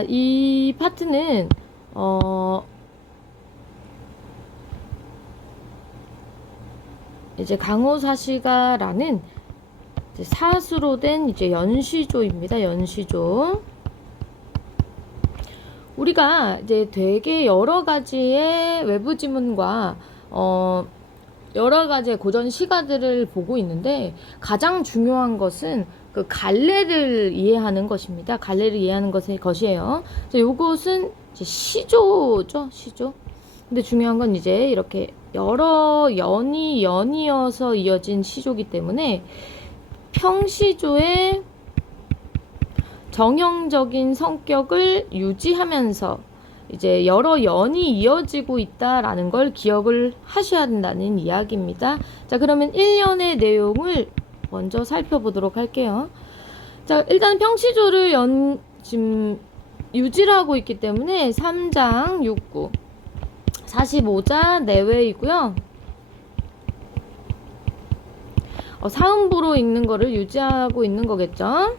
자, 이 파트는 이제 강호사시가라는 이제 사수로 된 이제 연시조입니다. 연시조. 우리가 이제 되게 여러 가지의 외부 지문과 여러 가지의 고전 시가들을 보고 있는데 가장 중요한 것은 그 갈래를 이해하는 것입니다. 갈래를 이해하는 것이에요. 요것은 이제 시조죠, 시조. 근데 중요한 건 이제 이렇게 여러 연이어서 이어진 시조기 때문에 평시조의 정형적인 성격을 유지하면서 이제 여러 연이 이어지고 있다라는 걸 기억을 하셔야 된다는 이야기입니다. 자, 그러면 1년의 내용을 먼저 살펴보도록 할게요. 자, 일단 평시조를 지금 유지를 하고 있기 때문에 3장 6구 45자 내외이고요. 사음부로 읽는 거를 유지하고 있는 거겠죠.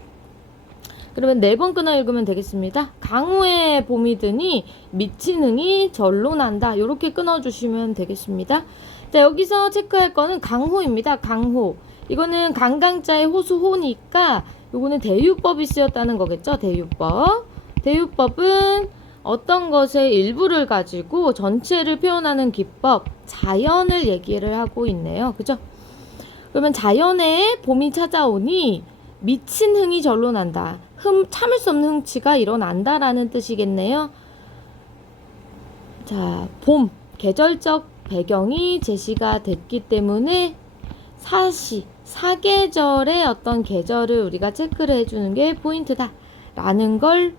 그러면 4번 끊어 읽으면 되겠습니다. 강우의 봄이 드니 미친 흥이 절로 난다. 이렇게 끊어주시면 되겠습니다. 자, 여기서 체크할 거는 강호입니다. 강호. 이거는 강강자의 호수호니까 요거는 대유법이 쓰였다는 거겠죠. 대유법. 대유법은 어떤 것의 일부를 가지고 전체를 표현하는 기법, 자연을 얘기를 하고 있네요. 그죠? 그러면 자연에 봄이 찾아오니 미친 흥이 절로 난다. 참을 수 없는 흥치가 일어난다라는 뜻이겠네요. 자, 봄, 계절적 배경이 제시가 됐기 때문에 사계절의 어떤 계절을 우리가 체크를 해주는 게 포인트다. 라는 걸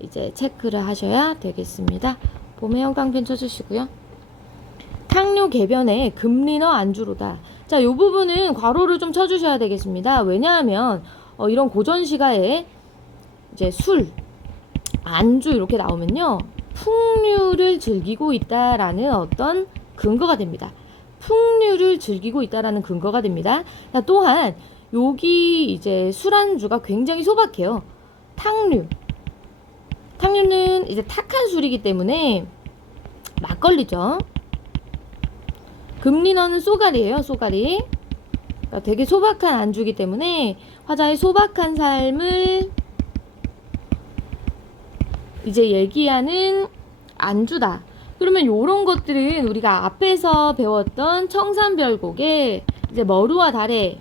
이제 체크를 하셔야 되겠습니다. 봄의 형광펜 쳐주시고요. 탕류 개변에 금리너 안주로다. 자, 요 부분은 괄호를 좀 쳐주셔야 되겠습니다. 왜냐하면 이런 고전 시가에 이제 술, 안주 이렇게 나오면요, 풍류를 즐기고 있다라는 어떤 근거가 됩니다. 풍류를 즐기고 있다라는 근거가 됩니다. 자, 또한 여기 이제 술안주가 굉장히 소박해요. 탕류는 이제 탁한 술이기 때문에 막걸리죠. 금리너는 쏘가리예요. 쏘가리. 그러니까 되게 소박한 안주이기 때문에 화자의 소박한 삶을 이제 얘기하는 안주다. 그러면 요런 것들은 우리가 앞에서 배웠던 청산별곡에 이제 머루와 달에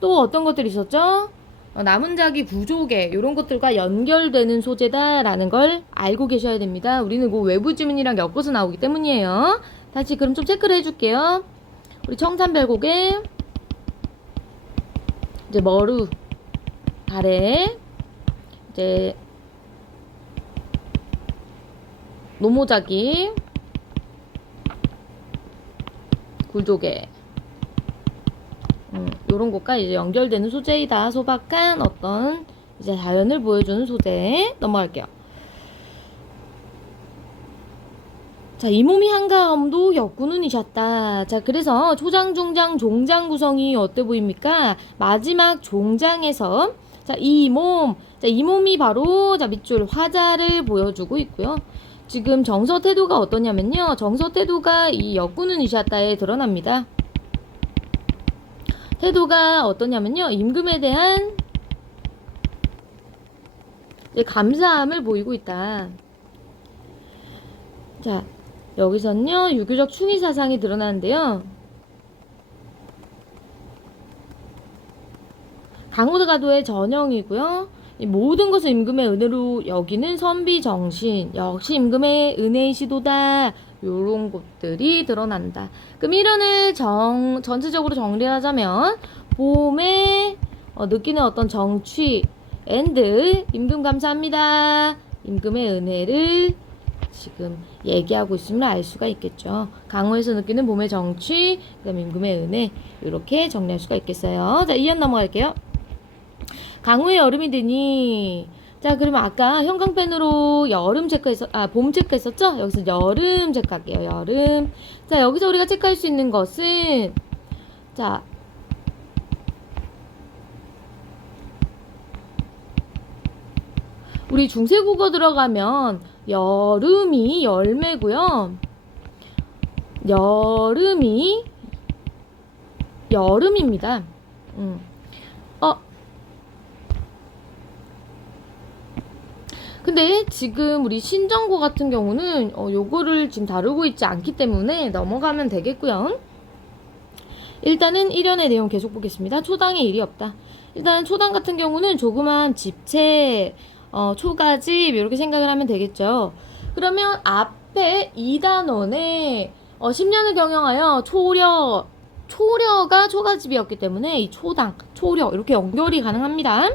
또 어떤 것들이 있었죠? 나문자기 구조계 요런 것들과 연결되는 소재다라는 걸 알고 계셔야 됩니다. 우리는 그 외부 지문이랑 엮어서 나오기 때문이에요. 다시 그럼 좀 체크를 해줄게요. 우리 청산별곡에 이제 머루, 달에 이제 노모자기, 굴조개 요런 것과 이제 연결되는 소재이다. 소박한 어떤 이제 자연을 보여주는 소재. 넘어갈게요. 자, 이 몸이 한가함도 역군운이셨다. 자, 그래서 초장, 중장, 종장 구성이 어때 보입니까? 마지막 종장에서 자, 이 몸이 바로 자, 밑줄 화자를 보여주고 있고요. 지금 정서 태도가 어떠냐면요. 정서 태도가 이 역군운이셨다에 드러납니다. 태도가 어떠냐면요. 임금에 대한 감사함을 보이고 있다. 자, 여기서는요. 유교적 충의 사상이 드러나는데요. 강호가도의 전형이고요. 이 모든 것을 임금의 은혜로 여기는 선비정신. 역시 임금의 은혜의 시도다. 요런 것들이 드러난다. 그럼 이론을 전체적으로 정리하자면 봄에 느끼는 어떤 정취 앤드 임금 감사합니다. 임금의 은혜를 지금 얘기하고 있음을 알 수가 있겠죠. 강호에서 느끼는 봄의 정취, 그 다음에 임금의 은혜 이렇게 정리할 수가 있겠어요. 자, 2연 넘어갈게요. 강우의 여름이 되니 자, 그러면 아까 형광펜으로 봄 체크했었죠? 여기서 여름 체크할게요. 여름. 자, 여기서 우리가 체크할 수 있는 것은 자, 우리 중세국어 들어가면 여름이 열매고요. 여름이 여름입니다. 근데 지금 우리 신정고 같은 경우는 요거를 지금 다루고 있지 않기 때문에 넘어가면 되겠고요. 일단은 1연의 내용 계속 보겠습니다. 초당에 일이 없다. 일단 초당 같은 경우는 조그만 집체, 초가집 이렇게 생각을 하면 되겠죠. 그러면 앞에 2단원에 10년을 경영하여 초려가 초가집이었기 때문에 이 초당, 초려 이렇게 연결이 가능합니다.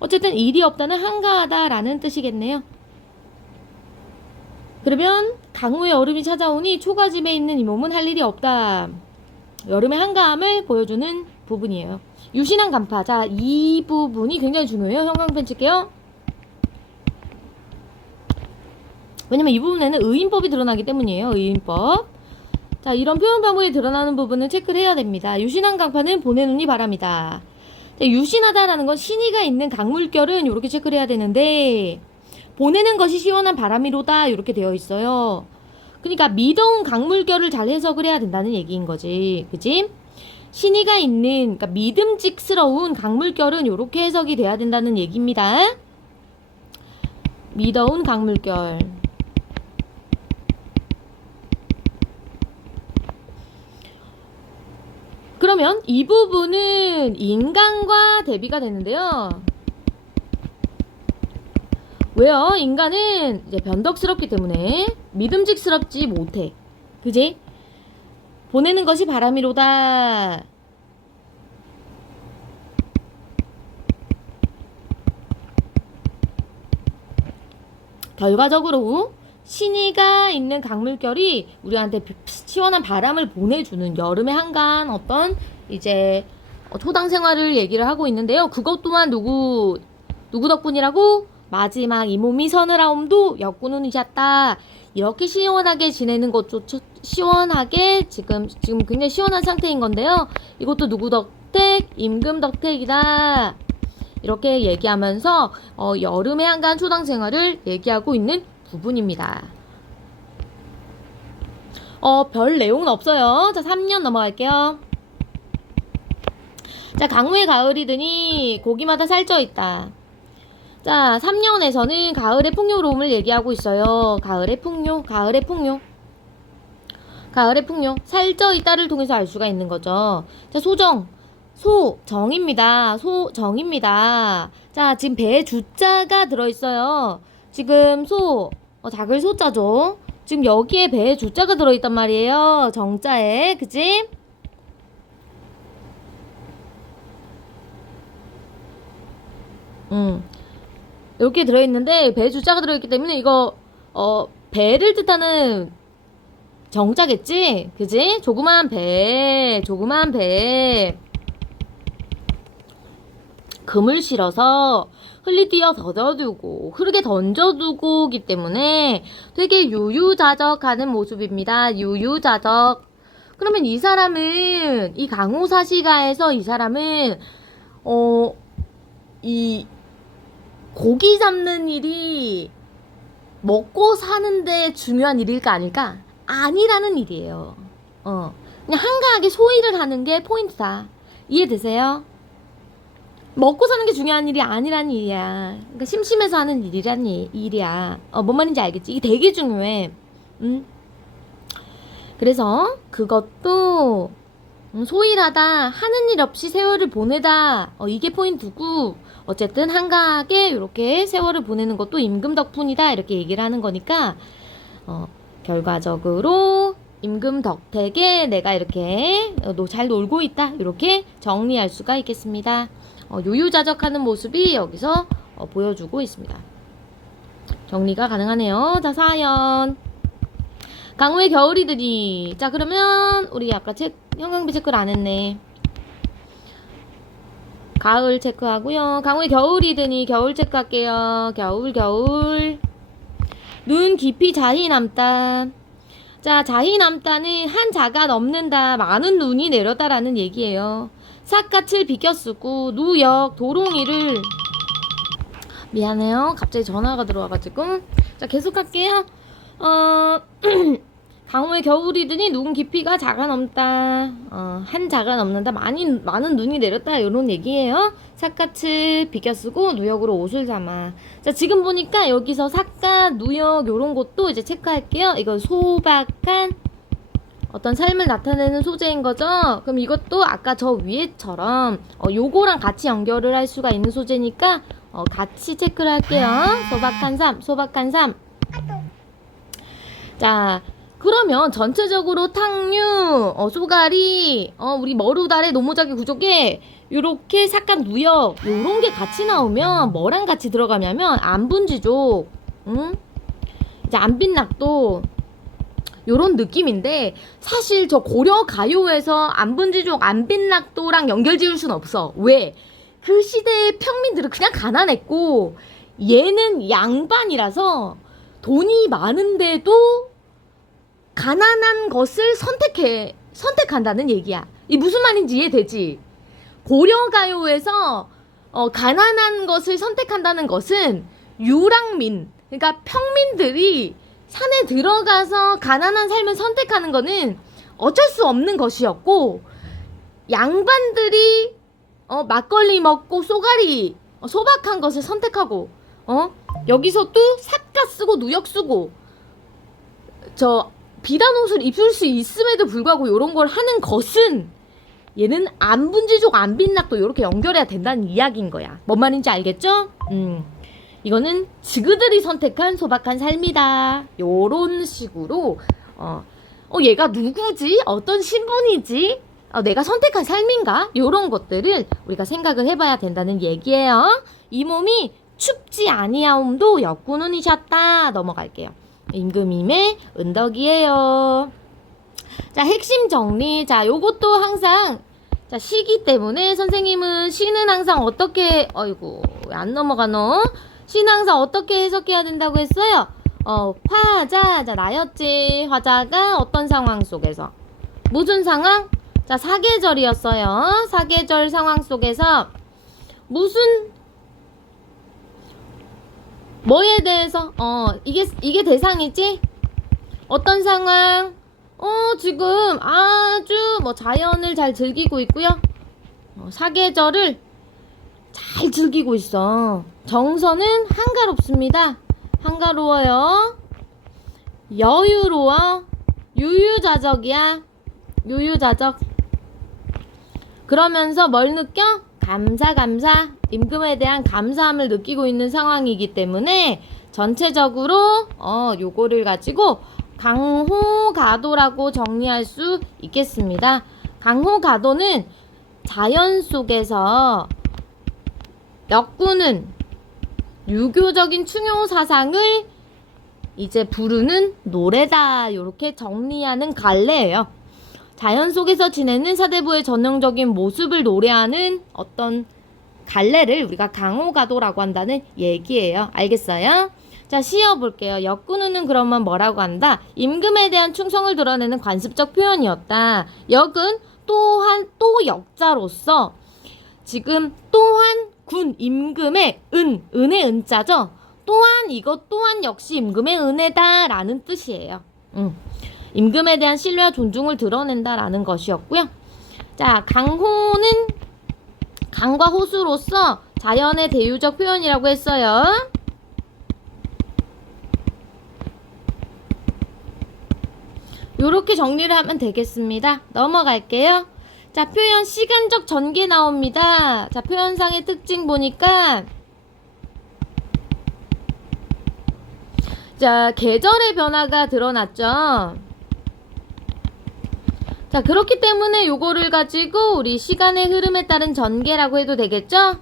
어쨌든 일이 없다는 한가하다라는 뜻이겠네요. 그러면 강우의 여름이 찾아오니 초가집에 있는 이 몸은 할 일이 없다. 여름의 한가함을 보여주는 부분이에요. 유신한 간파. 자, 이 부분이 굉장히 중요해요. 형광펜 칠게요. 왜냐면 이 부분에는 의인법이 드러나기 때문이에요. 의인법. 자, 이런 표현 방법이 드러나는 부분은 체크를 해야 됩니다. 유신한 강파는 보내놓니 바랍니다. 자, 유신하다라는 건 신의가 있는 강물결은 이렇게 체크를 해야 되는데 보내는 것이 시원한 바람이로다 이렇게 되어 있어요. 그러니까 미더운 강물결을 잘 해석을 해야 된다는 얘기인 거지. 그치? 신의가 있는, 그러니까 믿음직스러운 강물결은 이렇게 해석이 돼야 된다는 얘기입니다. 미더운 강물결. 그러면 이 부분은 인간과 대비가 되는데요. 왜요? 인간은 이제 변덕스럽기 때문에 믿음직스럽지 못해. 그지? 보내는 것이 바람이로다. 결과적으로 신의가 있는 강물결이 우리한테 시원한 바람을 보내주는 여름의 한가한 어떤 이제 초당 생활을 얘기를 하고 있는데요. 그것 또한 누구 덕분이라고? 마지막 이 몸이 서늘하옴도 역군운이셨다. 이렇게 시원하게 지내는 것조차 시원하게 지금 굉장히 시원한 상태인 건데요. 이것도 누구 덕택? 임금 덕택이다. 이렇게 얘기하면서 여름의 한가한 초당 생활을 얘기하고 있는 부분입니다. 별 내용은 없어요. 자, 3년 넘어갈게요. 자, 강우의 가을이 드니 고기마다 살쪄 있다. 자, 3년에서는 가을의 풍요로움을 얘기하고 있어요. 가을의 풍요. 살쪄 있다를 통해서 알 수가 있는 거죠. 자, 소정입니다. 자, 지금 배에 주자가 들어있어요. 지금 작을 소자죠. 지금 여기에 배에 주자가 들어있단 말이에요. 정자에. 그치? 이렇게 들어있는데 배에 주자가 들어있기 때문에 이거 배를 뜻하는 정자겠지? 그치? 조그만 배. 금을 실어서 흘리뛰어 흐르게 던져두고기 때문에 되게 유유자적하는 모습입니다. 유유자적. 그러면 이 사람은, 이 강호사시가에서 이 사람은, 이 고기 잡는 일이 먹고 사는데 중요한 일일까 아닐까? 아니라는 일이에요. 그냥 한가하게 소일을 하는 게 포인트다. 이해되세요? 먹고 사는 게 중요한 일이 아니란 일이야. 그러니까 심심해서 하는 일이야. 뭔 말인지 알겠지? 이게 되게 중요해. 그래서 그것도 소일하다, 하는 일 없이 세월을 보내다. 이게 포인트고, 어쨌든 한가하게 이렇게 세월을 보내는 것도 임금 덕분이다. 이렇게 얘기를 하는 거니까 결과적으로 임금 덕택에 내가 이렇게 잘 놀고 있다. 이렇게 정리할 수가 있겠습니다. 유유자적하는 모습이 여기서 보여주고 있습니다. 정리가 가능하네요. 자, 4연. 강우의 겨울이들이. 자, 그러면 우리 아까 형광비 체크를 안 했네. 가을 체크하고요. 강우의 겨울이더니 겨울 체크할게요. 겨울. 눈 깊이 자히 남다. 자, 자히 남다는 한 자가 넘는다. 많은 눈이 내렸다라는 얘기예요. 삿갓을 비껴쓰고 누역 도롱이를 미안해요. 갑자기 전화가 들어와가지고. 자, 계속할게요. 강호의 겨울이더니 눈 깊이가 자가 넘다. 한 자가 넘는다. 많은 눈이 내렸다. 요런 얘기예요. 삿갓을 비껴 쓰고 누역으로 옷을 삼아. 자, 지금 보니까 여기서 삿갓, 누역 요런 것도 이제 체크할게요. 이거 소박한 어떤 삶을 나타내는 소재인 거죠. 그럼 이것도 아까 저 위에처럼 요거랑 같이 연결을 할 수가 있는 소재니까 같이 체크를 할게요. 소박한 삶, 소박한 삶. 자, 그러면 전체적으로 탕류, 쏘가리, 우리 머루달의 노무자기 구족에 요렇게 삿갓 누역 요런 게 같이 나오면 뭐랑 같이 들어가냐면 안분지족, 이제 안빈낙도 요런 느낌인데 사실 저 고려 가요에서 안분지족, 안빈낙도랑 연결 지을 순 없어. 왜? 그 시대의 평민들은 그냥 가난했고 얘는 양반이라서 돈이 많은데도 가난한 것을 선택한다는 얘기야. 이 무슨 말인지 이해되지? 고려 가요에서 가난한 것을 선택한다는 것은 유랑민, 그러니까 평민들이 산에 들어가서 가난한 삶을 선택하는 거는 어쩔 수 없는 것이었고, 양반들이 막걸리 먹고 쏘가리 소박한 것을 선택하고 여기서 또 삿갓 쓰고 누역 쓰고 저 비단 옷을 입을 수 있음에도 불구하고 이런 걸 하는 것은 얘는 안분지족 안빈낙도 이렇게 연결해야 된다는 이야기인 거야. 뭔 말인지 알겠죠? 이거는 지그들이 선택한 소박한 삶이다. 요런 식으로 얘가 누구지? 어떤 신분이지? 내가 선택한 삶인가? 요런 것들을 우리가 생각을 해봐야 된다는 얘기예요. 이 몸이 춥지 아니하옴도 역군운이셨다. 넘어갈게요. 임금임의 은덕이에요. 자, 핵심 정리. 자, 요것도 항상 자, 시기 때문에 선생님은 시는 항상 어떻게 왜 안 넘어가노? 시는 항상 어떻게 해석해야 된다고 했어요? 화자, 자, 나였지. 화자가 어떤 상황 속에서 무슨 상황? 자, 사계절이었어요. 사계절 상황 속에서 무슨 뭐에 대해서 이게 대상이지? 어떤 상황? 지금 아주 자연을 잘 즐기고 있고요. 사계절을 잘 즐기고 있어. 정서는 한가롭습니다. 한가로워요. 여유로워. 유유자적이야. 유유자적. 그러면서 뭘 느껴? 감사. 임금에 대한 감사함을 느끼고 있는 상황이기 때문에 전체적으로 요거를 가지고 강호가도라고 정리할 수 있겠습니다. 강호가도는 자연 속에서 역군은 유교적인 충효 사상을 이제 부르는 노래다. 이렇게 정리하는 갈래예요. 자연 속에서 지내는 사대부의 전형적인 모습을 노래하는 어떤 갈래를 우리가 강호가도라고 한다는 얘기예요. 알겠어요? 자, 시어볼게요. 역군우는 그러면 뭐라고 한다? 임금에 대한 충성을 드러내는 관습적 표현이었다. 역은 또한 또 역자로서 지금 또한 군 임금의 은의 은자죠. 또한 이것 또한 역시 임금의 은혜다 라는 뜻이에요. 임금에 대한 신뢰와 존중을 드러낸다 라는 것이었고요. 자, 강호는 강과 호수로서 자연의 대유적 표현이라고 했어요. 요렇게 정리를 하면 되겠습니다. 넘어갈게요. 자, 표현 시간적 전개 나옵니다. 자, 표현상의 특징 보니까 자, 계절의 변화가 드러났죠. 자, 그렇기 때문에 요거를 가지고 우리 시간의 흐름에 따른 전개라고 해도 되겠죠?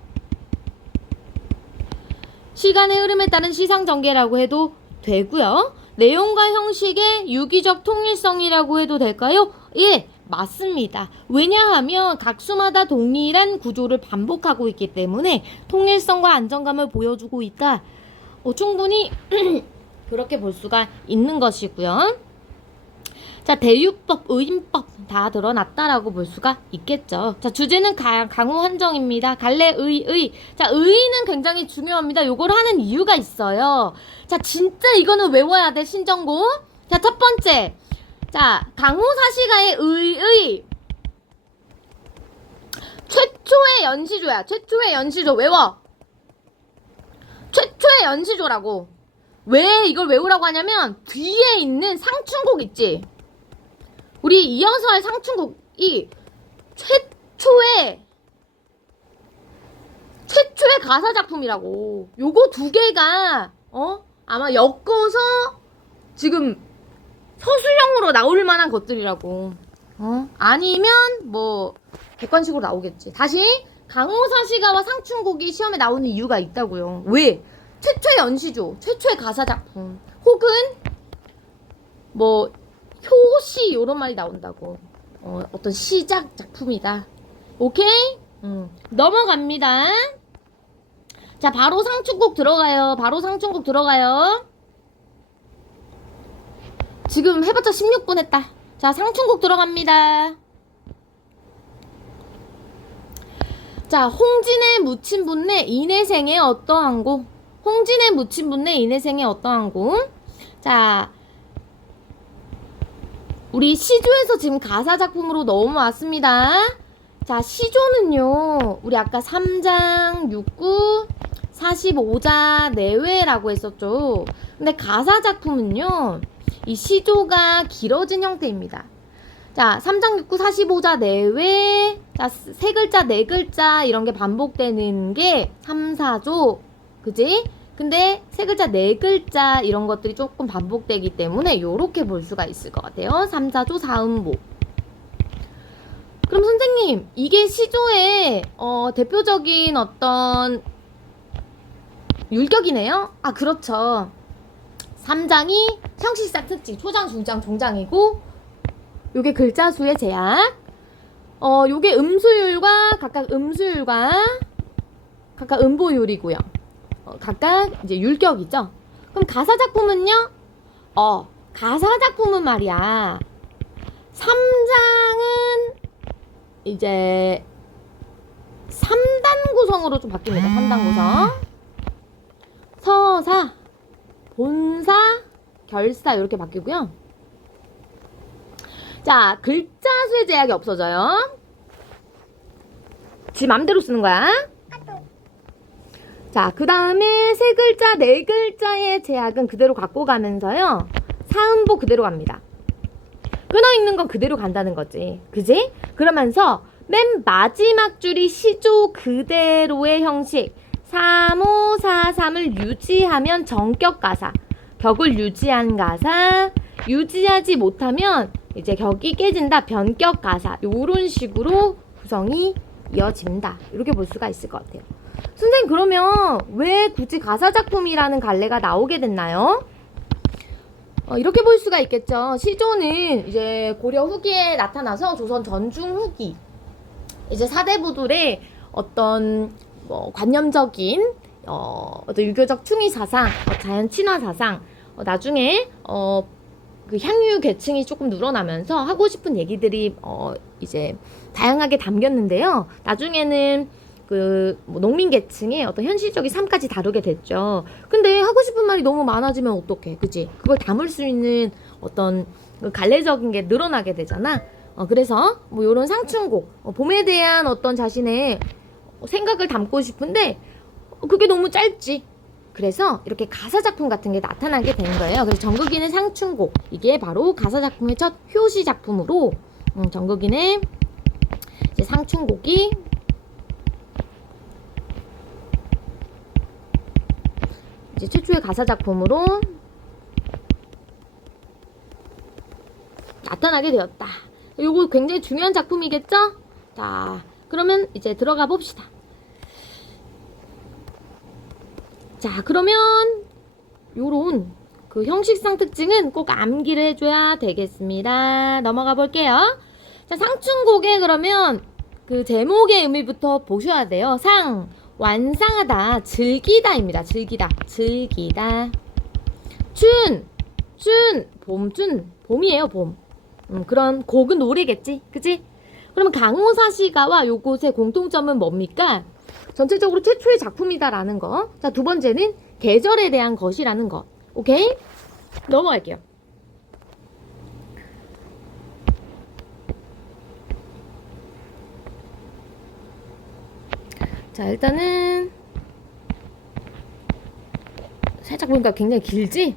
시간의 흐름에 따른 시상 전개라고 해도 되고요. 내용과 형식의 유기적 통일성이라고 해도 될까요? 예, 맞습니다. 왜냐하면 각 수마다 동일한 구조를 반복하고 있기 때문에 통일성과 안정감을 보여주고 있다. 충분히 그렇게 볼 수가 있는 것이고요. 자, 대유법, 의인법 다 드러났다라고 볼 수가 있겠죠. 자, 주제는 강우 한정입니다. 갈래, 의. 자, 의는 굉장히 중요합니다. 요걸 하는 이유가 있어요. 자, 진짜 이거는 외워야 돼, 신정고. 자, 첫 번째. 자, 강우 사시가의 의. 최초의 연시조야. 최초의 연시조 외워. 최초의 연시조라고. 왜 이걸 외우라고 하냐면 뒤에 있는 상춘곡 있지. 우리 이어서 할 상춘곡이 최초의 가사 작품이라고. 요거 두 개가 아마 엮어서 지금 서술형으로 나올 만한 것들이라고. 아니면 뭐 객관식으로 나오겠지. 다시 강호사시가와 상춘곡이 시험에 나오는 이유가 있다고요. 왜? 최초의 연시조, 최초의 가사 작품, 혹은 뭐 효시 요런 말이 나온다고. 어떤 시작 작품이다. 오케이? 넘어갑니다. 자, 바로 상춘곡 들어가요. 지금 해봤자 16분 했다. 자, 상춘곡 들어갑니다. 자, 홍진의 묻힌 분내 인해생의 어떠한고. 홍진의 묻힌 분내 인해생의 어떠한고. 자, 우리 시조에서 지금 가사 작품으로 넘어왔습니다. 자, 시조는요, 우리 아까 3장 6구 45자 내외라고 했었죠. 근데 가사 작품은요, 이 시조가 길어진 형태입니다. 자, 3장 6구 45자 내외. 자, 세 글자, 네 글자 이런 게 반복되는 게 3, 4조. 그지? 근데 세 글자, 네 글자 이런 것들이 조금 반복되기 때문에 요렇게 볼 수가 있을 것 같아요. 3, 4조, 4음보. 그럼 선생님, 이게 시조의 대표적인 어떤 율격이네요? 아, 그렇죠. 3장이 형식상 특징, 초장, 중장, 종장이고, 요게 글자 수의 제약. 요게 각각 음보율이고요. 각각 이제 율격이죠. 그럼 가사 작품은요? 가사 작품은 말이야. 3장은 이제 3단 구성으로 좀 바뀝니다. 3단 구성. 서사, 본사, 결사 이렇게 바뀌고요. 자, 글자 수의 제약이 없어져요. 지 맘대로 쓰는 거야. 자, 그 다음에 세 글자, 네 글자의 제약은 그대로 갖고 가면서요. 사음보 그대로 갑니다. 끊어있는 건 그대로 간다는 거지. 그지? 그러면서 맨 마지막 줄이 시조 그대로의 형식. 3호, 4, 3을 유지하면 정격 가사. 격을 유지한 가사. 유지하지 못하면 이제 격이 깨진다. 변격 가사. 요런 식으로 구성이 이어진다. 이렇게 볼 수가 있을 것 같아요. 선생님, 그러면 왜 굳이 가사작품이라는 갈래가 나오게 됐나요? 이렇게 볼 수가 있겠죠. 시조는 이제 고려 후기에 나타나서 조선 전중 후기 이제 사대부들의 어떤 관념적인 어떤 유교적 충의 사상, 자연 친화 사상, 나중에 그 향유 계층이 조금 늘어나면서 하고 싶은 얘기들이 이제 다양하게 담겼는데요. 나중에는 농민 계층의 어떤 현실적인 삶까지 다루게 됐죠. 근데 하고 싶은 말이 너무 많아지면 어떡해, 그치? 그걸 담을 수 있는 어떤 갈래적인 게 늘어나게 되잖아. 그래서 요런 상춘곡, 봄에 대한 어떤 자신의 생각을 담고 싶은데 그게 너무 짧지. 그래서 이렇게 가사작품 같은 게 나타나게 된 거예요. 그래서 정극인의 상춘곡, 이게 바로 가사작품의 첫 효시 작품으로 정극인의 이제 상춘곡이 이제 최초의 가사작품으로 나타나게 되었다. 요거 굉장히 중요한 작품이겠죠? 자, 그러면 이제 들어가 봅시다. 자, 그러면 요런 그 형식상 특징은 꼭 암기를 해줘야 되겠습니다. 넘어가 볼게요. 자, 상춘곡에 그러면 그 제목의 의미부터 보셔야 돼요. 상, 완상하다, 즐기다입니다. 즐기다. 춘, 봄이에요, 봄. 그런 곡은 노래겠지. 그치? 그러면 강호사시가와 요것의 공통점은 뭡니까? 전체적으로 최초의 작품이다라는 거. 자, 두 번째는 계절에 대한 것이라는 것. 오케이? 넘어갈게요. 자, 일단은 살짝 보니까 굉장히 길지?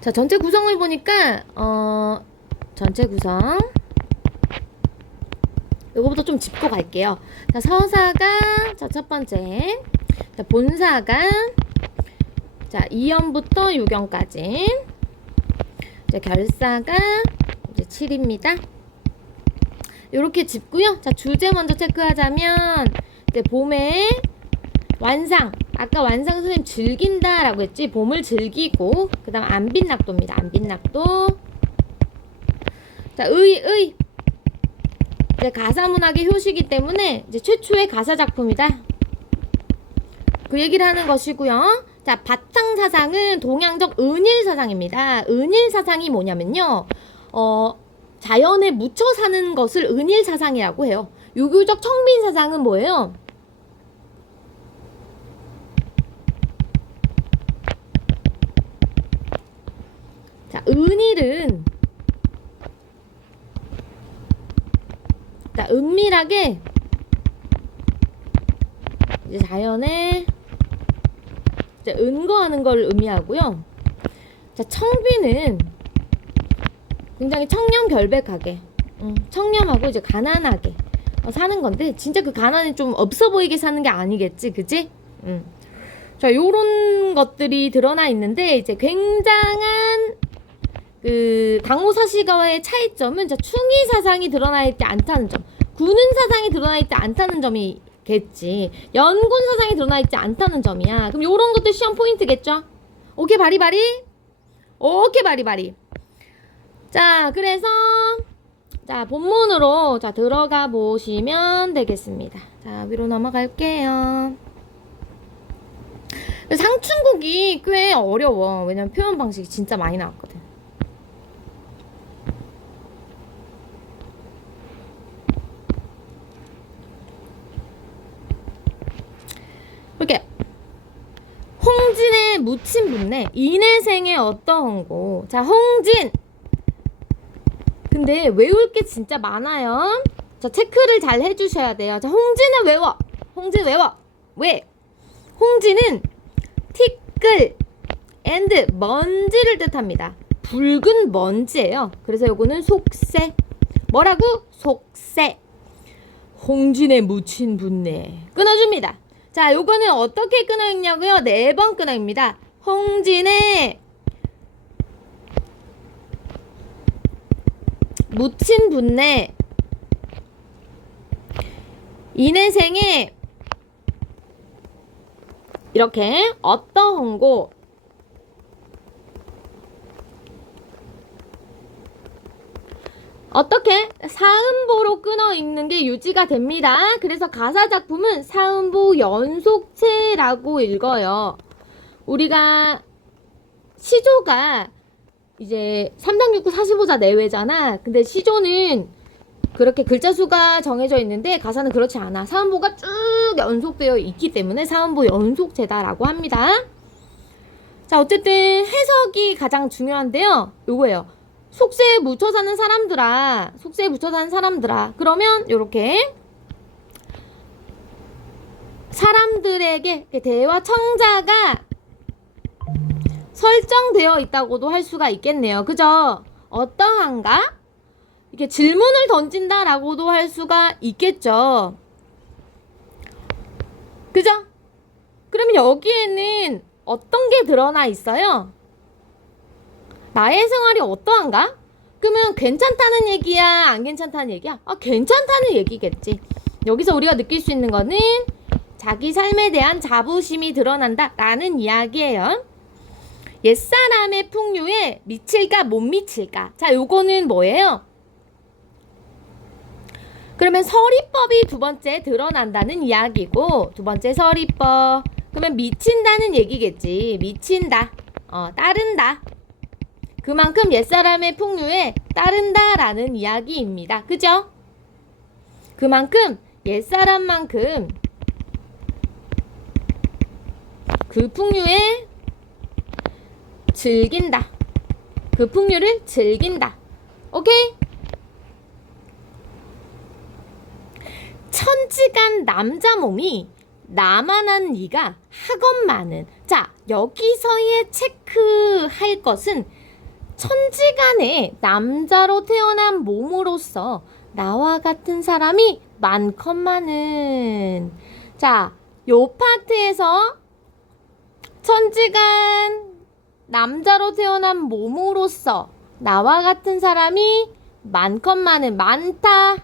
자, 전체 구성을 보니까 전체 구성 요거부터 좀 짚고 갈게요. 자, 서사가 자, 첫 번째. 자, 본사가 자, 2연부터 6연까지. 자, 결사가 이제 7입니다. 요렇게 짚고요. 자, 주제 먼저 체크하자면 이제 봄의 완상. 아까 완상 선생님 즐긴다 라고 했지. 봄을 즐기고 그 다음 안빈낙도입니다. 안빈낙도. 자, 의 이제 가사문학의 효시기 때문에 이제 최초의 가사 작품이다. 그 얘기를 하는 것이고요. 자, 바탕사상은 동양적 은일사상입니다. 은일사상이 뭐냐면요. 자연에 묻혀 사는 것을 은일사상이라고 해요. 유교적 청빈사상은 뭐예요? 자, 은일은 자, 은밀하게 이제 자연에 이제 은거하는 걸 의미하고요. 자, 청비는 굉장히 청렴결백하게, 청렴하고 이제 가난하게 사는 건데, 진짜 그 가난이 좀 없어 보이게 사는 게 아니겠지, 그치? 자, 요런 것들이 드러나 있는데, 이제 굉장한 그 강호사시가와의 차이점은 자, 충의 사상이 드러나 있지 않다는 점, 군은 사상이 드러나 있지 않다는 점이겠지. 연군 사상이 드러나 있지 않다는 점이야. 그럼 요런 것도 시험 포인트겠죠? 오케이, 바리바리? 오케이, 바리바리. 자, 그래서 자, 본문으로 자, 들어가 보시면 되겠습니다. 자, 위로 넘어갈게요. 상춘곡이 꽤 어려워. 왜냐면 표현 방식이 진짜 많이 나왔거든. 이렇게 홍진의 묻힌 분내 인해생의 어떠한고. 자, 홍진. 근데 외울 게 진짜 많아요. 자, 체크를 잘 해주셔야 돼요. 자, 홍진은 외워. 홍진 외워. 왜? 홍진은 티끌 and 먼지를 뜻합니다. 붉은 먼지예요. 그래서 요거는 속세. 뭐라고? 속세. 홍진의 묻힌 분내. 끊어줍니다. 자, 요거는 어떻게 끊어 읽냐고요? 4번 끊어 읽습니다. 홍진의 묻힌 분내 인해생에 이렇게 어떠한고. 어떻게? 사음보로 끊어 읽는 게 유지가 됩니다. 그래서 가사 작품은 사음보 연속체라고 읽어요. 우리가 시조가 이제 3당 6구 45자 내외잖아. 근데 시조는 그렇게 글자 수가 정해져 있는데 가사는 그렇지 않아. 사음보가 쭉 연속되어 있기 때문에 사음보 연속체다라고 합니다. 자, 어쨌든 해석이 가장 중요한데요. 요거예요. 속세에 묻혀 사는 사람들아. 속세에 묻혀 사는 사람들아. 그러면 요렇게 사람들에게 대화 청자가 설정되어 있다고도 할 수가 있겠네요. 그죠? 어떠한가? 이렇게 질문을 던진다라고도 할 수가 있겠죠. 그죠? 그러면 여기에는 어떤 게 드러나 있어요? 나의 생활이 어떠한가? 그러면 괜찮다는 얘기야? 안 괜찮다는 얘기야? 괜찮다는 얘기겠지. 여기서 우리가 느낄 수 있는 거는 자기 삶에 대한 자부심이 드러난다 라는 이야기예요. 옛사람의 풍류에 미칠까 못 미칠까. 자, 요거는 뭐예요? 그러면 서리법이 두 번째 드러난다는 이야기고, 두 번째 서리법. 그러면 미친다는 얘기겠지. 미친다. 따른다. 그만큼 옛사람의 풍류에 따른다라는 이야기입니다. 그죠? 그만큼 옛사람만큼 그 풍류에 즐긴다. 그 풍류를 즐긴다. 오케이? 천지간 남자 몸이 나만한 니가 학원만은. 자, 여기서의 체크할 것은 천지간에 남자로 태어난 몸으로서 나와 같은 사람이 많건만은. 자, 요 파트에서 천지간 남자로 태어난 몸으로서 나와 같은 사람이 많건만은. 많다.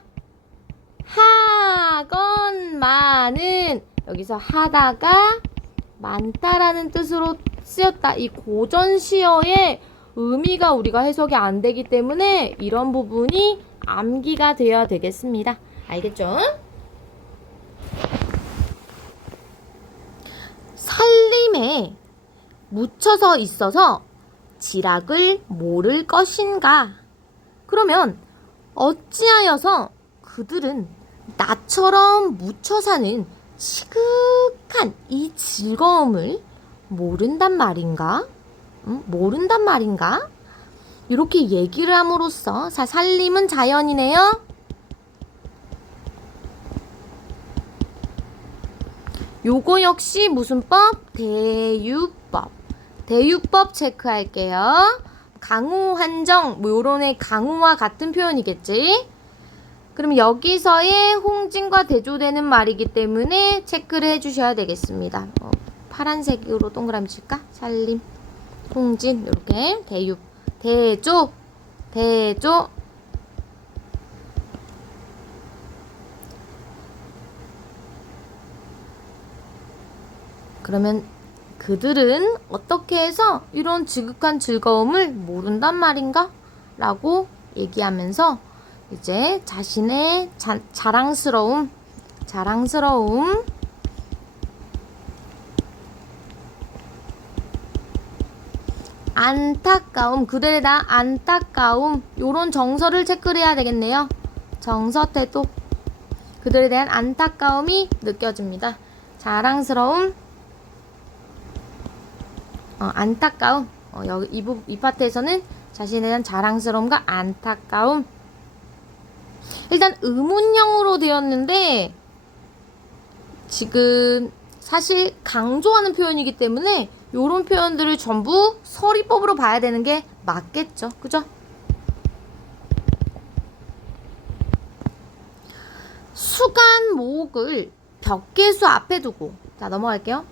하건만은. 여기서 하다가 많다라는 뜻으로 쓰였다. 이 고전시어의 의미가 우리가 해석이 안 되기 때문에 이런 부분이 암기가 되어야 되겠습니다. 알겠죠? 살림에 묻혀서 있어서 지락을 모를 것인가? 그러면 어찌하여서 그들은 나처럼 묻혀 사는 시극한 이 즐거움을 모른단 말인가? 모른단 말인가? 이렇게 얘기를 함으로써 살림은 자연이네요. 요거 역시 무슨 법? 대유법. 대유법 체크할게요. 강우 한정, 뭐 요런의 강우와 같은 표현이겠지? 그럼 여기서의 홍진과 대조되는 말이기 때문에 체크를 해주셔야 되겠습니다. 파란색으로 동그라미 칠까? 살림, 홍진, 이렇게 대유, 대조, 대조. 그러면 그들은 어떻게 해서 이런 지극한 즐거움을 모른단 말인가? 라고 얘기하면서 이제 자신의 자랑스러움, 안타까움, 그들에 대한 안타까움, 요런 정서를 체크를 해야 되겠네요. 정서 태도, 그들에 대한 안타까움이 느껴집니다. 자랑스러움, 안타까움. 여기 이 파트에서는 자신에 대한 자랑스러움과 안타까움. 일단 의문형으로 되었는데 지금 사실 강조하는 표현이기 때문에 요런 표현들을 전부 서리법으로 봐야 되는 게 맞겠죠. 그죠? 수간 목을 벽계수 앞에 두고. 자, 넘어갈게요.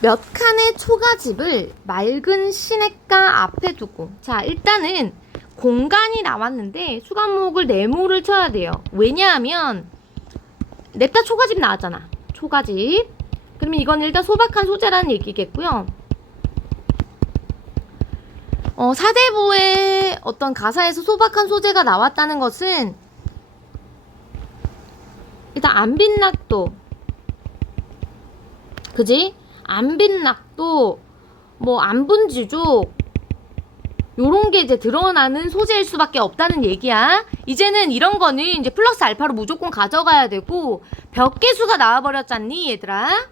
몇 칸의 초가집을 맑은 시냇가 앞에 두고. 자, 일단은 공간이 나왔는데 수간목을 네모를 쳐야 돼요. 왜냐하면 냅다 초가집 나왔잖아. 초가집. 그러면 이건 일단 소박한 소재라는 얘기겠고요. 사대부의 어떤 가사에서 소박한 소재가 나왔다는 것은 일단 안빈낙도, 그지? 안빈낙도, 뭐 안분지족, 요런 게 이제 드러나는 소재일 수밖에 없다는 얘기야. 이제는 이런 거는 이제 플러스 알파로 무조건 가져가야 되고, 벽계수가 나와버렸잖니, 얘들아?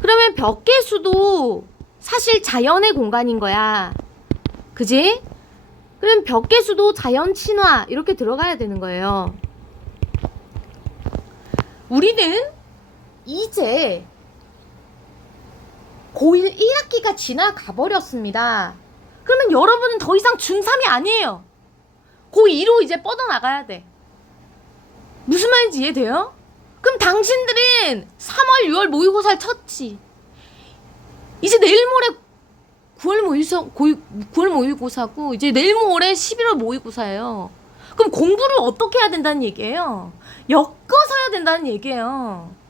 그러면 벽계수도 사실 자연의 공간인 거야. 그지? 그럼 벽계수도 자연 친화, 이렇게 들어가야 되는 거예요. 우리는 이제 고1 1학기가 지나가 버렸습니다. 그러면 여러분은 더 이상 중3이 아니에요. 고2로 이제 뻗어나가야 돼. 무슨 말인지 이해돼요? 그럼 당신들은 3월, 6월 모의고사를 쳤지. 이제 내일 모레 9월 모의고사고 이제 내일 모레 11월 모의고사예요. 그럼 공부를 어떻게 해야 된다는 얘기예요? 엮어서 해야 된다는 얘기예요.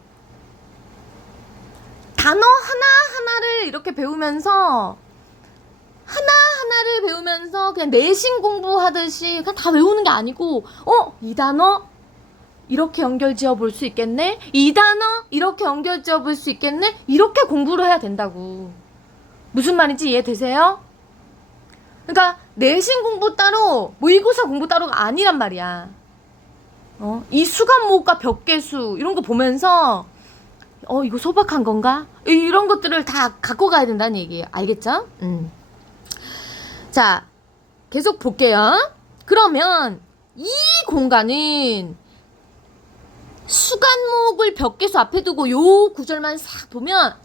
단어 하나하나를 이렇게 배우면서 하나하나를 배우면서 그냥 내신 공부하듯이 그냥 다 외우는 게 아니고 이 단어 이렇게 연결 지어 볼 수 있겠네? 이 단어 이렇게 연결 지어 볼 수 있겠네? 이렇게 공부를 해야 된다고. 무슨 말인지 이해되세요? 그러니까 내신 공부 따로 모의고사 공부 따로가 아니란 말이야. 이 수간모과 벽계수 이런 거 보면서 이거 소박한 건가? 이런 것들을 다 갖고 가야 된다는 얘기예요. 알겠죠? 자, 계속 볼게요. 그러면 이 공간은 수간목을 벽계수 앞에 두고 요 구절만 싹 보면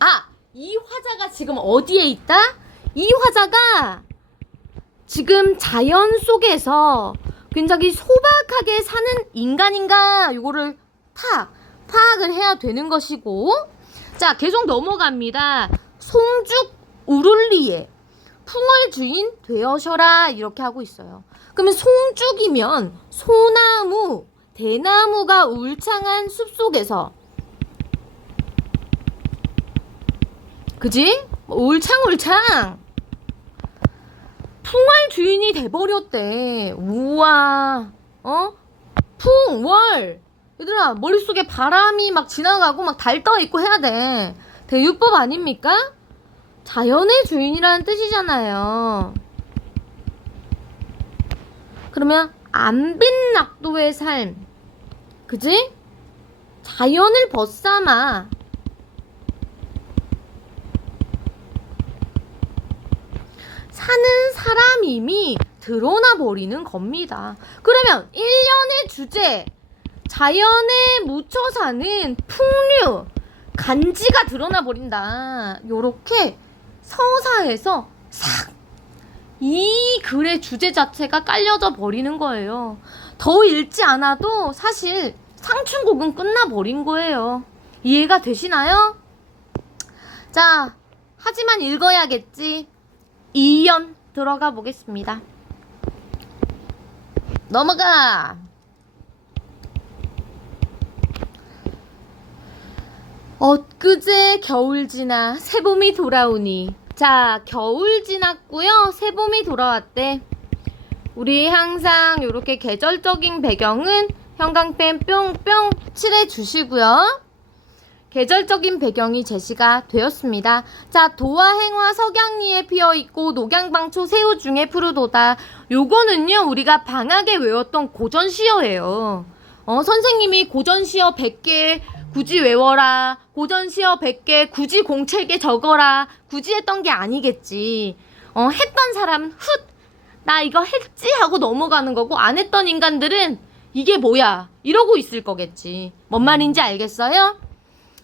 이 화자가 지금 어디에 있다? 이 화자가 지금 자연 속에서 굉장히 소박하게 사는 인간인가 요거를 파악을 해야 되는 것이고, 자 계속 넘어갑니다. 송죽 우룰리에 풍월 주인 되어셔라 이렇게 하고 있어요. 그러면 송죽이면 소나무, 대나무가 울창한 숲속에서, 그지? 울창울창 풍월 주인이 돼버렸대. 우와, 풍월. 얘들아, 머릿속에 바람이 막 지나가고 막 달 떠 있고 해야 돼. 대유법 아닙니까? 자연의 주인이라는 뜻이잖아요. 그러면 안빈낙도의 삶, 그지? 자연을 벗삼아 사는 사람임이 드러나 버리는 겁니다. 그러면 1년의 주제, 자연에 묻혀 사는 풍류, 간지가 드러나 버린다. 요렇게 서사에서 싹 이 글의 주제 자체가 깔려져 버리는 거예요. 더 읽지 않아도 사실 상춘곡은 끝나버린 거예요. 이해가 되시나요? 자, 하지만 읽어야겠지. 2연 들어가 보겠습니다. 넘어가. 엊그제 겨울 지나 새봄이 돌아오니. 자, 겨울 지났고요. 새봄이 돌아왔대. 우리 항상 이렇게 계절적인 배경은 형광펜 뿅뿅 칠해 주시고요. 계절적인 배경이 제시가 되었습니다. 자, 도화행화 석양리에 피어있고 녹양방초 새우 중에 푸르도다. 요거는요 우리가 방학에 외웠던 고전시어예요. 선생님이 고전시어 100개 굳이 외워라, 고전시어 100개 굳이 공책에 적어라, 굳이 했던 게 아니겠지. 했던 사람은 나 이거 했지 하고 넘어가는 거고, 안 했던 인간들은 이게 뭐야 이러고 있을 거겠지. 뭔 말인지 알겠어요?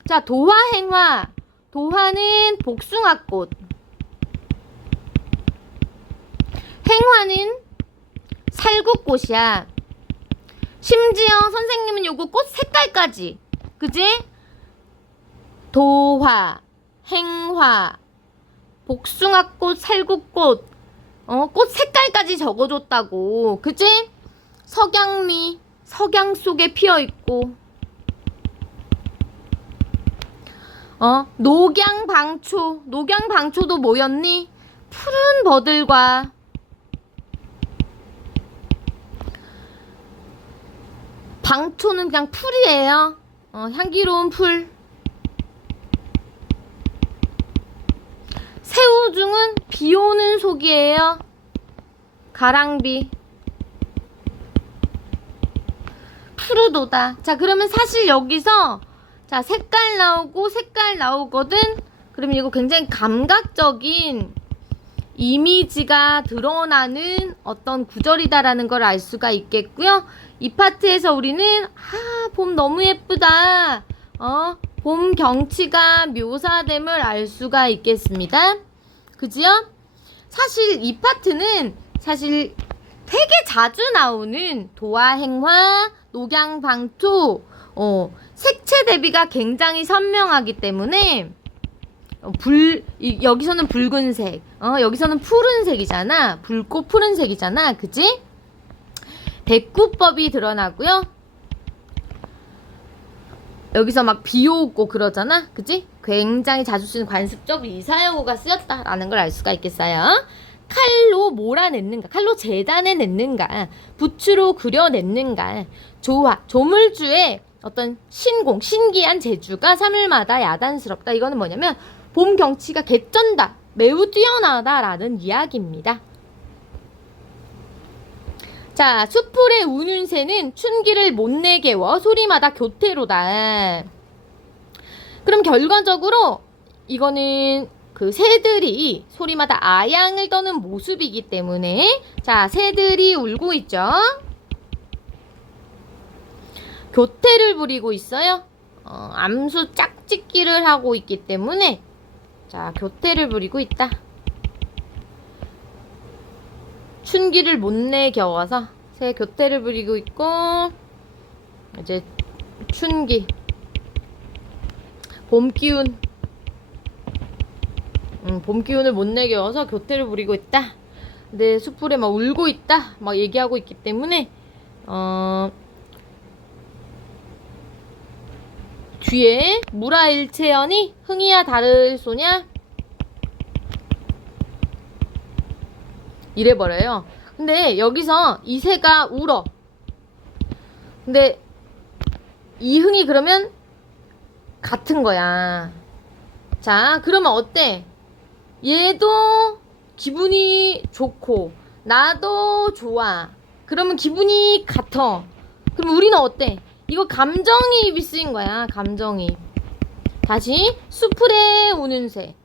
자, 도화행화. 도화는 복숭아꽃, 행화는 살구꽃이야. 심지어 선생님은 요거 꽃 색깔까지, 그지? 도화, 행화, 복숭아꽃, 살구꽃, 꽃 색깔까지 적어줬다고, 그지? 석양리, 석양 속에 피어있고, 녹양방초, 녹양방초도 뭐였니? 푸른 버들과 방초는 그냥 풀이에요. 향기로운 풀. 새우중은 비오는 속이에요. 가랑비. 푸르도다. 자, 그러면 사실 여기서 자, 색깔 나오고 색깔 나오거든. 그러면 이거 굉장히 감각적인 이미지가 드러나는 어떤 구절이다라는 걸 알 수가 있겠고요. 이 파트에서 우리는 봄 너무 예쁘다. 봄 경치가 묘사됨을 알 수가 있겠습니다. 그지요? 사실 이 파트는 사실 되게 자주 나오는 도화행화, 녹양방초, 색채 대비가 굉장히 선명하기 때문에 여기서는 붉은색, 여기서는 푸른색이잖아. 붉고 푸른색이잖아. 그지? 백구법이 드러나고요. 여기서 막 비 오고 그러잖아. 그지? 굉장히 자주 쓰는 관습적 이사여구가 쓰였다라는 걸 알 수가 있겠어요. 칼로 몰아냈는가, 칼로 재단해냈는가, 붓으로 그려냈는가. 조물주의 어떤 신공, 신기한 재주가 사물마다 야단스럽다. 이거는 뭐냐면 봄 경치가 개쩐다, 매우 뛰어나다라는 이야기입니다. 자, 수풀에 우는 새는 춘기를 못 내게워 소리마다 교태로다. 그럼 결과적으로 이거는 그 새들이 소리마다 아양을 떠는 모습이기 때문에, 자, 새들이 울고 있죠. 교태를 부리고 있어요. 암수 짝짓기를 하고 있기 때문에, 자, 교태를 부리고 있다. 춘기를 못 내겨워서 새 교태를 부리고 있고, 이제 춘기, 봄 기운, 봄 기운을 못 내겨워서 교태를 부리고 있다. 근데 수풀에 막 울고 있다, 막 얘기하고 있기 때문에 뒤에 무라일체연이 흥이야 다를 소냐 이래버려요. 근데 여기서 이 새가 울어. 근데 이 흥이 그러면 같은 거야. 자, 그러면 어때? 얘도 기분이 좋고 나도 좋아. 그러면 기분이 같아. 그럼 우리는 어때? 이거 감정이입이 쓰인 거야. 감정이입. 다시. 수풀에 우는 새,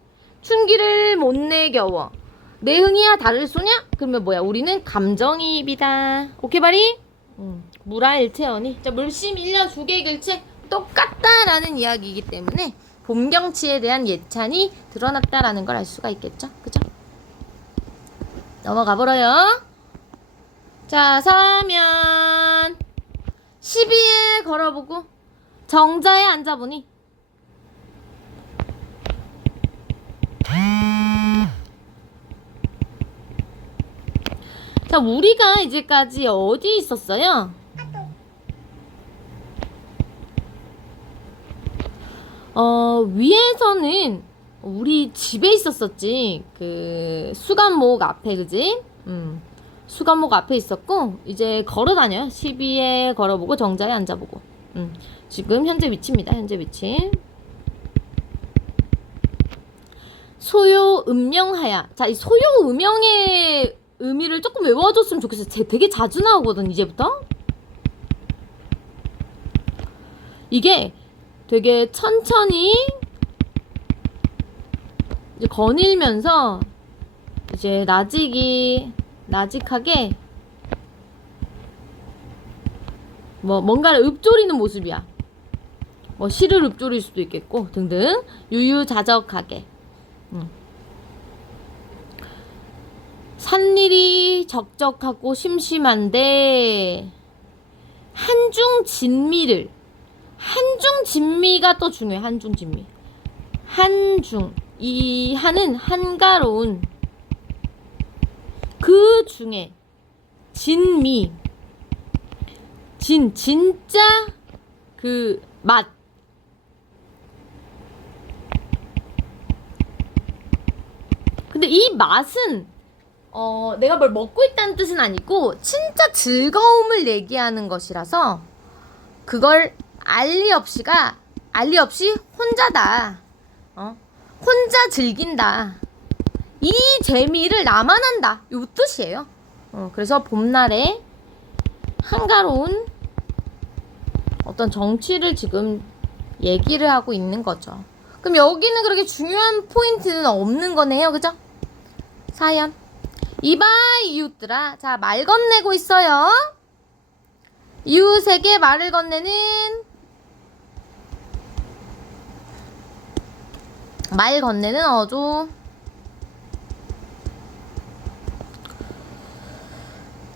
춘기를 못 내겨워, 내 흥이야 다를 소냐? 그러면 뭐야? 우리는 감정이입이다. 오케이 바리? 무라일체언이, 자, 물심 일려 주객일체 똑같다라는 이야기이기 때문에 봄경치에 대한 예찬이 드러났다라는 걸 알 수가 있겠죠? 그죠? 넘어가 버려요. 자, 서면 12에 걸어보고 정자에 앉아보니, 자, 우리가 이제까지 어디 있었어요? 위에서는 우리 집에 있었었지. 그 수감목 앞에, 그지? 수감목 앞에 있었고, 이제 걸어다녀요. 12에 걸어보고 정자에 앉아보고. 지금 현재 위치입니다. 현재 위치. 소요 음명하야. 자, 이 소요 음명의 의미를 조금 외워줬으면 좋겠어. 되게 자주 나오거든, 이제부터. 이게 되게 천천히 이제 거닐면서 이제 나직하게 뭔가를 읊조리는 모습이야. 시를 읊조릴 수도 있겠고 등등. 유유자적하게. 산일이 적적하고 심심한데 한중진미가 또 중요해. 한중진미. 이 한은 한가로운, 그 중에 진미, 진짜 그 맛. 근데 이 맛은 내가 뭘 먹고 있다는 뜻은 아니고 진짜 즐거움을 얘기하는 것이라서, 그걸 알리 없이 혼자다. 혼자 즐긴다. 이 재미를 나만 한다. 요 뜻이에요. 그래서 봄날에 한가로운 어떤 정취를 지금 얘기를 하고 있는 거죠. 그럼 여기는 그렇게 중요한 포인트는 없는 거네요. 그죠? 사연. 이봐 이웃들아. 자, 말 건네고 있어요. 이웃에게 말을 건네는, 말 건네는 어조.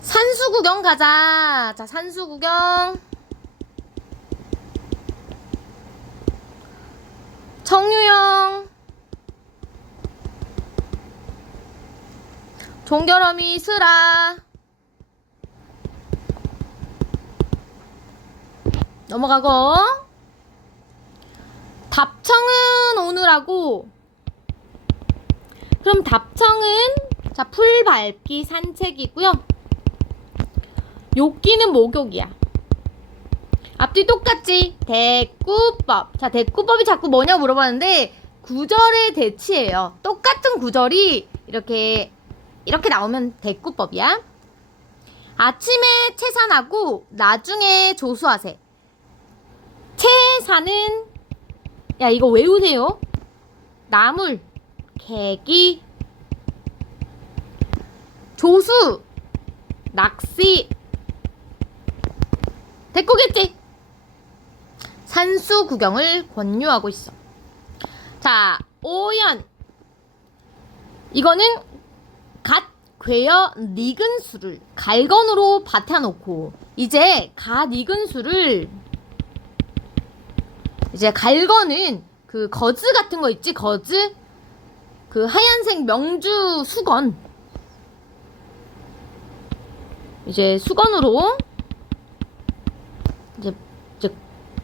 산수 구경 가자. 자, 산수 구경. 정유영, 종결함이 쓰라. 넘어가고. 답청은 오늘하고. 그럼 답청은 자, 풀 밟기 산책이고요. 욕기는 목욕이야. 앞뒤 똑같지? 대꾸법. 자, 대꾸법이 자꾸 뭐냐고 물어봤는데 구절의 대치예요. 똑같은 구절이 이렇게 나오면 대꾸법이야. 아침에 채산하고 나중에 조수하세. 채산은 야, 이거 외우세요. 나물, 계기, 조수, 낚시. 대꾸겠지? 산수 구경을 권유하고 있어. 자, 오연. 이거는 갓 괴어 익은 술을 갈건으로 밭아놓고 이제 갓 익은 술을 이제 갈건은 그 거즈 같은 거 있지? 거즈? 그 하얀색 명주 수건. 이제 수건으로 이제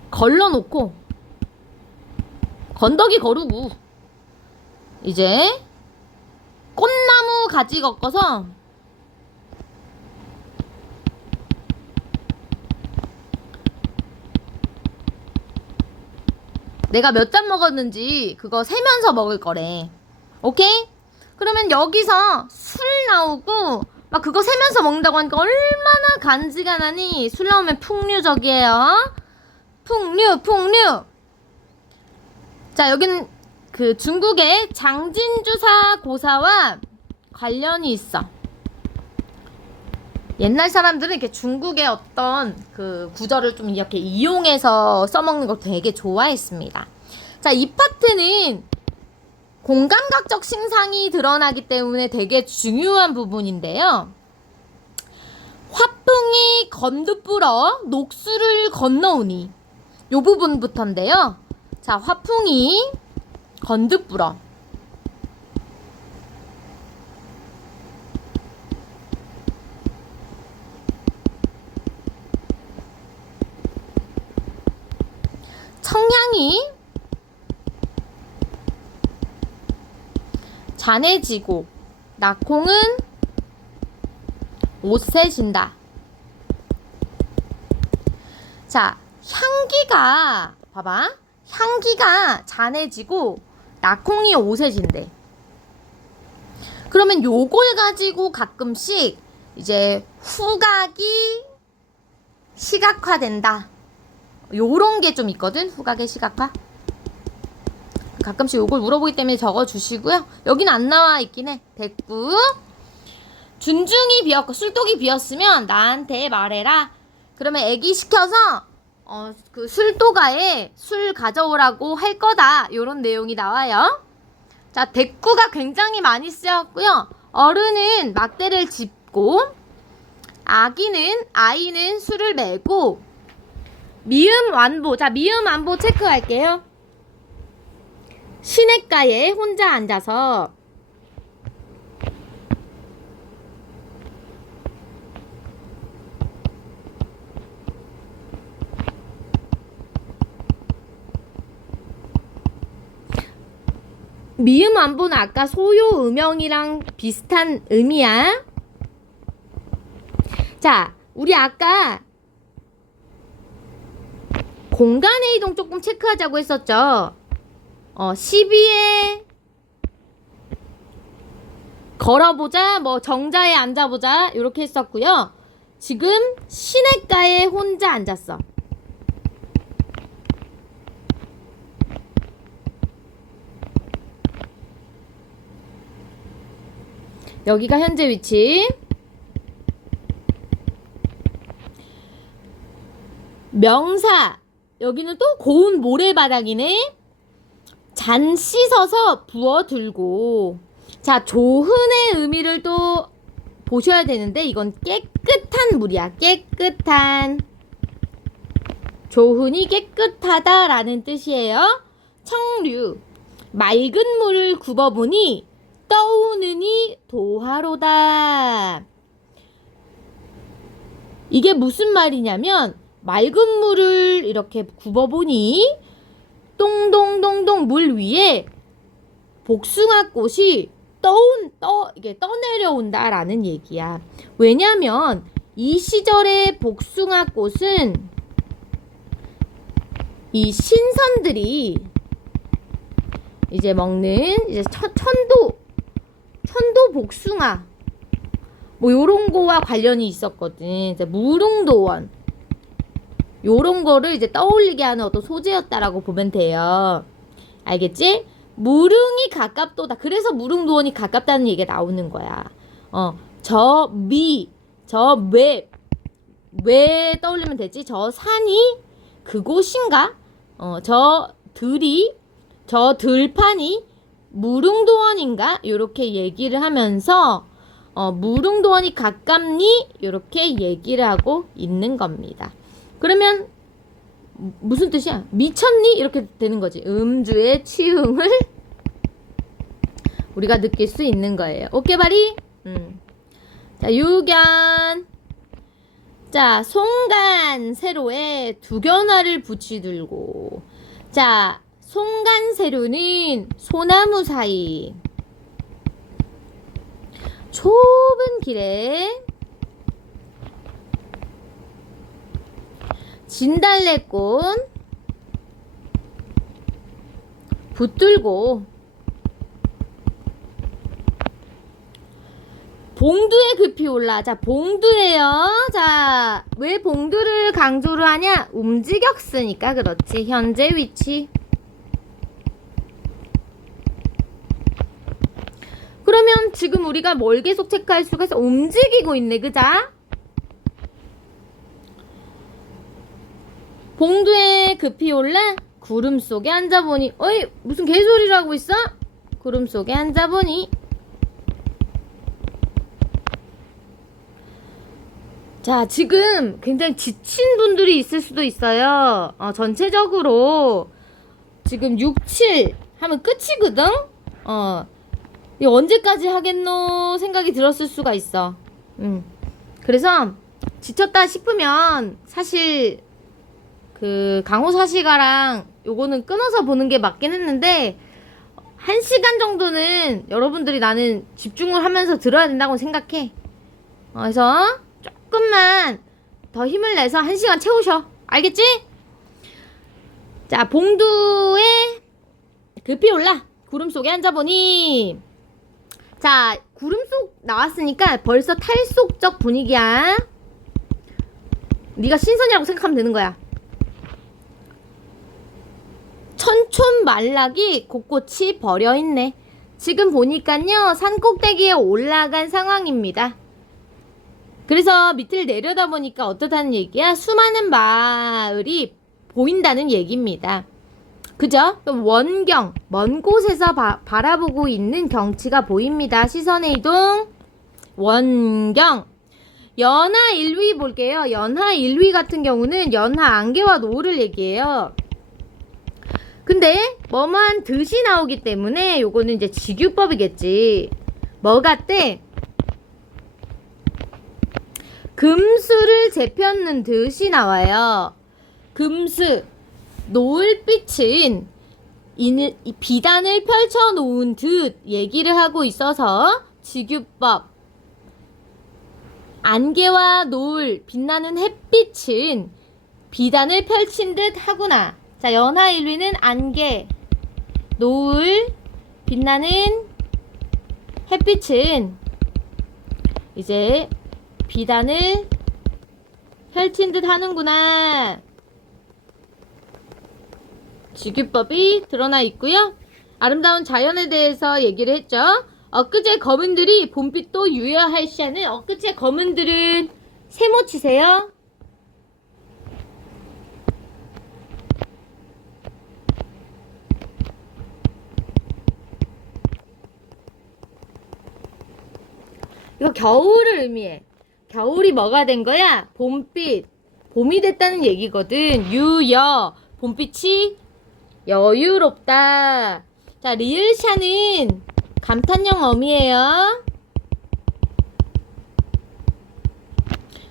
걸러놓고 건더기 거르고 이제 꽃나무 가지 꺾어서 내가 몇 잔 먹었는지 그거 세면서 먹을 거래. 오케이? 그러면 여기서 술 나오고 막 그거 세면서 먹는다고 하니까 얼마나 간지가 나니. 술 나오면 풍류적이에요. 풍류. 자, 여기는 그 중국의 장진주사 고사와 관련이 있어. 옛날 사람들은 이렇게 중국의 어떤 그 구절을 좀 이렇게 이용해서 써먹는 걸 되게 좋아했습니다. 자, 이 파트는 공감각적 신상이 드러나기 때문에 되게 중요한 부분인데요. 화풍이 건두불어 녹수를 건너오니 요 부분부터인데요. 자, 화풍이 건두불어 청향이 잔해지고 낙홍은 옷에 진다. 자, 향기가 봐봐. 향기가 잔해지고 낙홍이 옷에 진대. 그러면 요걸 가지고 가끔씩 이제 후각이 시각화된다. 요런 게 좀 있거든. 후각의 시각화. 가끔씩 요걸 물어보기 때문에 적어주시고요. 여긴 안 나와 있긴 해. 됐고. 준중이 비었고 술독이 비었으면 나한테 말해라. 그러면 애기 시켜서 그 술도가에 술 가져오라고 할 거다. 요런 내용이 나와요. 자, 대꾸가 굉장히 많이 쓰였고요. 어른은 막대를 짚고 아이는 술을 메고 미음 완보. 자, 미음 완보 체크할게요. 시냇가에 혼자 앉아서 미음 완보는 아까 소요 음영이랑 비슷한 의미야. 자, 우리 아까 공간의 이동 조금 체크하자고 했었죠. 시비에 걸어보자, 뭐 정자에 앉아보자 이렇게 했었고요. 지금 시냇가에 혼자 앉았어. 여기가 현재 위치. 명사. 여기는 또 고운 모래바닥이네. 잔 씻어서 부어 들고. 자, 조흔의 의미를 또 보셔야 되는데 이건 깨끗한 물이야. 깨끗한. 조흔이 깨끗하다라는 뜻이에요. 청류. 맑은 물을 굽어보니 떠오르니 도하로다. 이게 무슨 말이냐면 맑은 물을 이렇게 굽어보니 똥동동동 물 위에 복숭아꽃이 이게 떠내려온다라는 얘기야. 왜냐면 이 시절의 복숭아꽃은 이 신선들이 이제 먹는 이제 천도 복숭아 뭐 요런 거와 관련이 있었거든. 이제 무릉도원 요런 거를 이제 떠올리게 하는 어떤 소재였다라고 보면 돼요. 알겠지? 무릉이 가깝도다. 그래서 무릉도원이 가깝다는 얘기가 나오는 거야. 왜 떠올리면 되지? 저 산이 그곳인가? 저 들판이 무릉도원인가? 요렇게 얘기를 하면서 무릉도원이 가깝니? 요렇게 얘기를 하고 있는 겁니다. 그러면 무슨 뜻이야? 미쳤니? 이렇게 되는 거지. 음주의 치흥을 우리가 느낄 수 있는 거예요. 오케이, 바리? 자, 유견. 자, 송간 세로에 두견화를 붙이들고. 자, 송간 세로는 소나무 사이 좁은 길에 진달래꽃 붙들고 봉두에 급히 올라. 자, 봉두예요. 자, 왜 봉두를 강조를 하냐? 움직였으니까 그렇지. 현재 위치. 그러면 지금 우리가 뭘 계속 체크할 수가 있어? 움직이고 있네, 그자? 봉두에 급히 올라 구름 속에 앉아보니. 어이, 무슨 개소리를 하고 있어? 구름 속에 앉아보니. 자, 지금 굉장히 지친 분들이 있을 수도 있어요. 전체적으로 지금 6, 7 하면 끝이거든? 이거 언제까지 하겠노 생각이 들었을 수가 있어. 그래서 지쳤다 싶으면 사실 그 강호사시가랑 요거는 끊어서 보는 게 맞긴 했는데 1시간 정도는 여러분들이 나는 집중을 하면서 들어야 된다고 생각해. 그래서 조금만 더 힘을 내서 1시간 채우셔. 알겠지? 자, 봉두에 급히 올라 구름 속에 앉아보니. 자, 구름 속 나왔으니까 벌써 탈속적 분위기야. 네가 신선이라고 생각하면 되는 거야. 천촌말락이 곳곳이 버려있네. 지금 보니깐요, 산꼭대기에 올라간 상황입니다. 그래서 밑을 내려다보니까 어떻다는 얘기야? 수많은 마을이 보인다는 얘기입니다. 그죠? 원경, 먼 곳에서 바라보고 있는 경치가 보입니다. 시선의 이동, 원경. 연하 1위 볼게요. 연하 1위 같은 경우는 연하 안개와 노을을 얘기해요. 근데 뭐만 듯이 나오기 때문에 요거는 이제 직유법이겠지. 뭐 같대? 금수를 재폈는 듯이 나와요. 금수, 노을빛은 비단을 펼쳐놓은 듯 얘기를 하고 있어서 직유법. 안개와 노을, 빛나는 햇빛은 비단을 펼친 듯 하구나. 자, 연하 1위는 안개, 노을, 빛나는 햇빛은 이제 비단을 펼친 듯 하는구나. 직유법이 드러나 있고요. 아름다운 자연에 대해서 얘기를 했죠. 엊그제 검은들이 봄빛도 유효할 시에는 엊그제 검은들은 세모 치세요. 이거 겨울을 의미해. 겨울이 뭐가 된 거야? 봄빛. 봄이 됐다는 얘기거든. 유여. 봄빛이 여유롭다. 자, 리을샤는 감탄형 어미예요.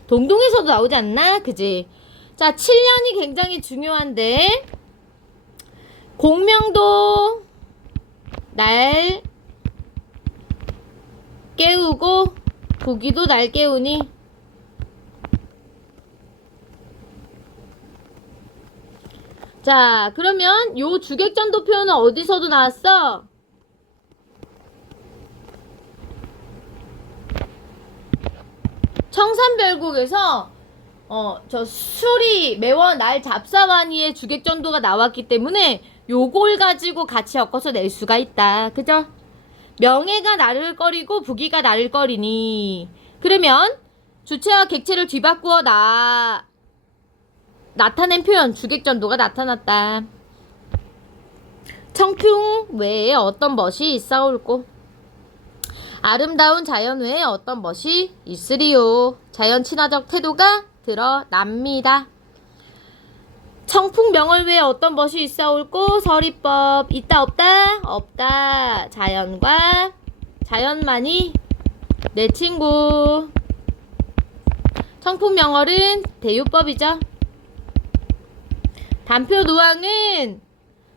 동동에서도 나오지 않나? 그지? 자, 7년이 굉장히 중요한데 공명도 날 깨우고 부기도 날 깨우니 자 그러면 요 주객전도 표현은 어디서도 나왔어? 청산별곡에서 저 수리 매원 날 잡사와니의 주객전도가 나왔기 때문에 요걸 가지고 같이 엮어서 낼 수가 있다. 그죠? 명예가 나를 꺼리고 부기가 나를 꺼리니 그러면 주체와 객체를 뒤바꾸어 나타낸 표현 주객전도가 나타났다. 청풍 외에 어떤 멋이 있사올꼬 아름다운 자연 외에 어떤 멋이 있으리요. 자연 친화적 태도가 드러납니다. 청풍명월 외에 어떤 멋이 있사올꼬 서리법 있다 없다? 없다. 자연과 자연만이 내 친구. 청풍명월은 대유법이죠. 단표누앙은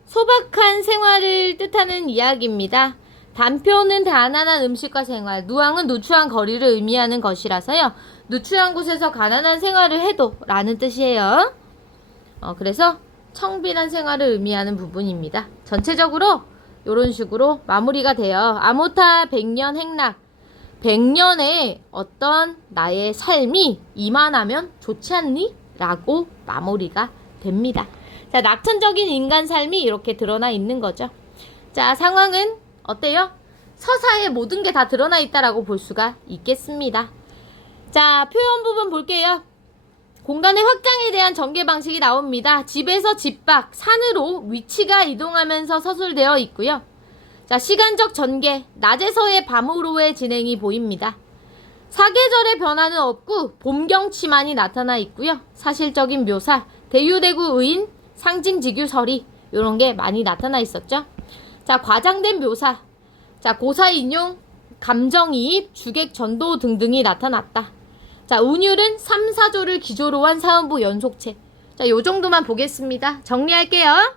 소박한 생활을 뜻하는 이야기입니다. 단표는 가난한 음식과 생활, 누앙은 누추한 거리를 의미하는 것이라서요. 누추한 곳에서 가난한 생활을 해도 라는 뜻이에요. 그래서 청빈한 생활을 의미하는 부분입니다. 전체적으로 이런 식으로 마무리가 돼요. 아모타 백년 행락. 100년의 어떤 나의 삶이 이만하면 좋지 않니? 라고 마무리가 됩니다. 자, 낙천적인 인간 삶이 이렇게 드러나 있는 거죠. 자, 상황은 어때요? 서사에 모든 게 다 드러나 있다라고 볼 수가 있겠습니다. 자, 표현 부분 볼게요. 공간의 확장에 대한 전개 방식이 나옵니다. 집에서 집 밖, 산으로 위치가 이동하면서 서술되어 있고요. 자, 시간적 전개, 낮에서의 밤으로의 진행이 보입니다. 사계절의 변화는 없고 봄 경치만이 나타나 있고요. 사실적인 묘사, 대유대구 의인, 상징지규 서리 이런 게 많이 나타나 있었죠. 자, 과장된 묘사, 자, 고사 인용, 감정이입, 주객 전도 등등이 나타났다. 자, 운율은 3, 4조를 기조로 한 사음부 연속체. 자, 요 정도만 보겠습니다. 정리할게요.